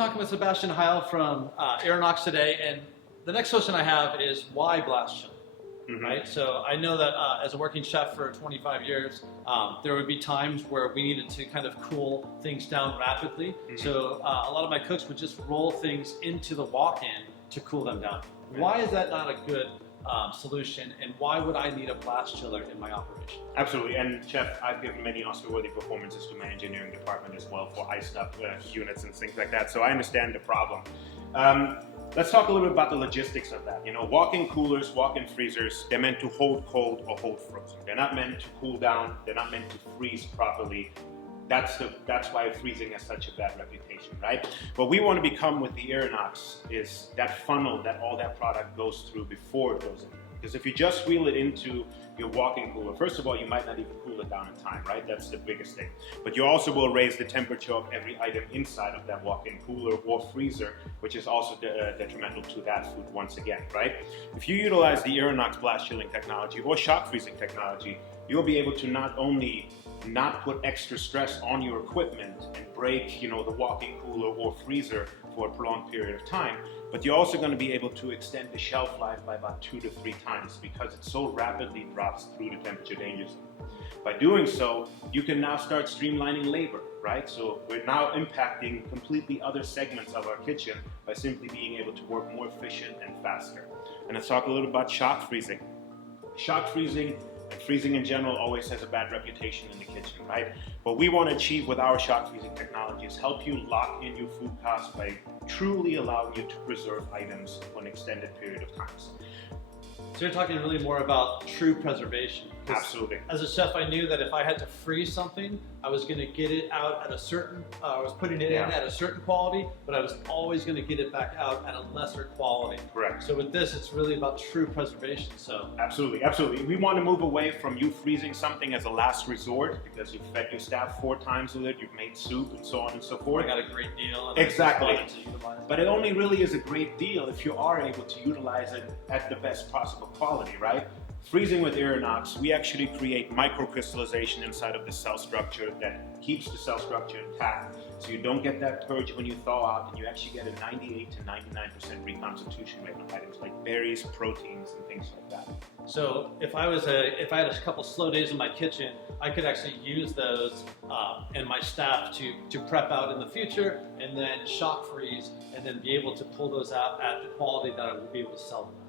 talking with Sebastian Heil from Irinox today, and the next question I have is why blast chill? Right? So I know that as a working chef for 25 years, there would be times where we needed to kind of cool things down rapidly. So a lot of my cooks would just roll things into the walk-in to cool them down. Why is that not a good solution, and why would I need a blast chiller in my operation? Absolutely, and Chef, I've given many Oscar-worthy performances to my engineering department as well for iced up units and things like that, so I understand the problem. Let's talk a little bit about the logistics of that. You know, walk-in coolers, walk-in freezers, they're meant to hold cold or hold frozen. They're not meant to cool down, they're not meant to freeze properly. That's why freezing has such a bad reputation, right? What we want to become with the Irinox is that funnel that all that product goes through before it goes in. Because if you just wheel it into your walk-in cooler, first of all, you might not even cool it down in time, right? That's the biggest thing. But you also will raise the temperature of every item inside of that walk-in cooler or freezer, which is also detrimental to that food once again, right? If you utilize the Irinox blast chilling technology or shock freezing technology, you'll be able to not only not put extra stress on your equipment and break, the walk-in cooler or freezer for a prolonged period of time, but you're also going to be able to extend the shelf life by about 2 to 3 times because it so rapidly drops through the temperature danger zone. By doing so, you can now start streamlining labor, right? So we're now impacting completely other segments of our kitchen by simply being able to work more efficient and faster. And let's talk a little about shock freezing. Shock freezing and freezing in general always has a bad reputation in the kitchen, right? What we want to achieve with our shock freezing technology is help you lock in your food costs by truly allowing you to preserve items for an extended period of time. So you're talking really more about true preservation. Absolutely. As a chef, I knew that if I had to freeze something, I was going to get it out at a certain, I was putting it in at a certain quality, but I was always going to get it back out at a lesser quality. Correct. So with this, it's really about true preservation. So Absolutely, absolutely. We want to move away from you freezing something as a last resort because you've fed your staff 4 times with it, you've made soup and so on and so forth. I got a great deal. And Exactly. I just wanted to utilize it. But it only really is a great deal if you are able to utilize it at the best possible quality, right? Freezing with Irinox, we actually create microcrystallization inside of the cell structure that keeps the cell structure intact. So you don't get that purge when you thaw out, and you actually get a 98 to 99% reconstitution rate on items like berries, proteins, and things like that. So if I had a couple slow days in my kitchen, I could actually use those and my staff to prep out in the future, and then shock freeze, and then be able to pull those out at the quality that I will be able to sell them at.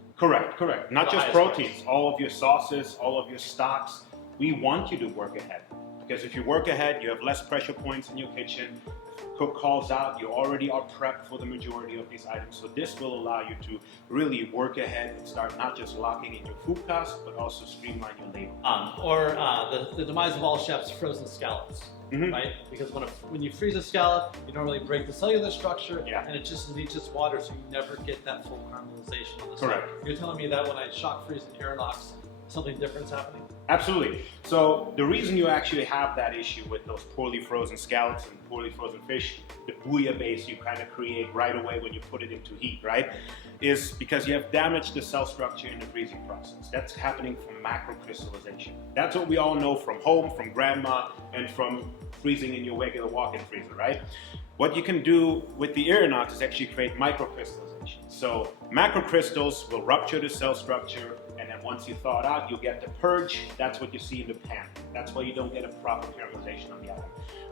Correct. Not just proteins, all of your sauces, all of your stocks. We want you to work ahead because if you work ahead, you have less pressure points in your kitchen. If cook calls out, you already are prepped for the majority of these items. So this will allow you to really work ahead and start not just locking in your food costs, but also streamline your labor. The demise of all chefs, frozen scallops. Right? Because when you freeze a scallop, you normally break the cellular structure, and it just leaches water, so you never get that full caramelization on the side. You're telling me that when I shock freeze in Irinox, something different's happening? Absolutely. So the reason you actually have that issue with those poorly frozen scallops and poorly frozen fish, the bouillabaisse you kind of create right away when you put it into heat, right, is because you have damaged the cell structure in the freezing process. That's happening from macrocrystallization. That's what we all know from home, from grandma, and from freezing in your regular walk-in freezer, right? What you can do with the Irinox is actually create microcrystallization. So macrocrystals will rupture the cell structure, and then once you thaw it out, you'll get the purge. That's what you see in the pan. That's why you don't get a proper caramelization on the item.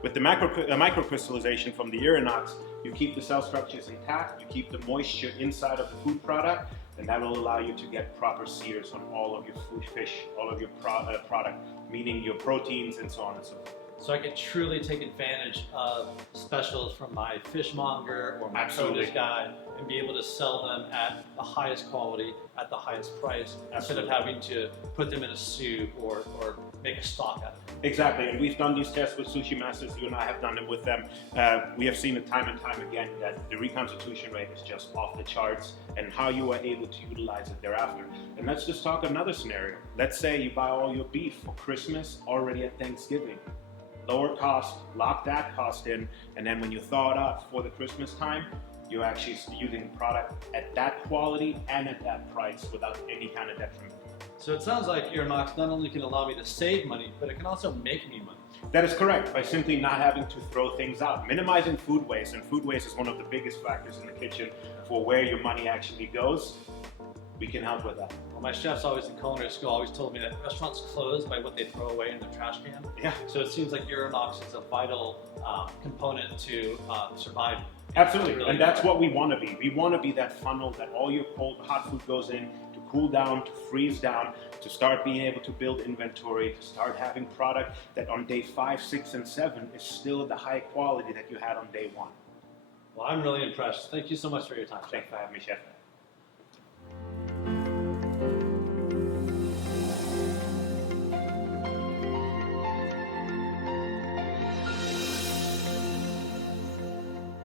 With the microcrystallization from the Irinox, you keep the cell structures intact, you keep the moisture inside of the food product, and that will allow you to get proper sears on all of your food, fish, all of your product, meaning your proteins and so on and so forth. So I could truly take advantage of specials from my fishmonger or my Absolutely. produce guy and be able to sell them at the highest quality, at the highest price, instead of having to put them in a soup or make a stock out of it. Exactly, and we've done these tests with sushi masters. You and I have done it with them. We have seen it time and time again that the reconstitution rate is just off the charts and how you are able to utilize it thereafter. And let's just talk another scenario. Let's say you buy all your beef for Christmas already at Thanksgiving. Lower cost, lock that cost in, and then when you thaw it out for the Christmas time, you're actually using the product at that quality and at that price without any kind of detriment. So it sounds like Irinox not only can allow me to save money, but it can also make me money. That is correct, by simply not having to throw things out. Minimizing food waste, and food waste is one of the biggest factors in the kitchen for where your money actually goes. We can help with that. Well, my chefs always in culinary school always told me that restaurants close by what they throw away in their trash can. Yeah. So it seems like Irinox is a vital component to survive. Absolutely, Really and that's what we want to be. We want to be that funnel that all your cold, hot food goes in to cool down, to freeze down, to start being able to build inventory, to start having product that on day 5, 6, and 7 is still the high quality that you had on day 1. Well, I'm really impressed. Thank you so much for your time. Thanks for having me, Chef.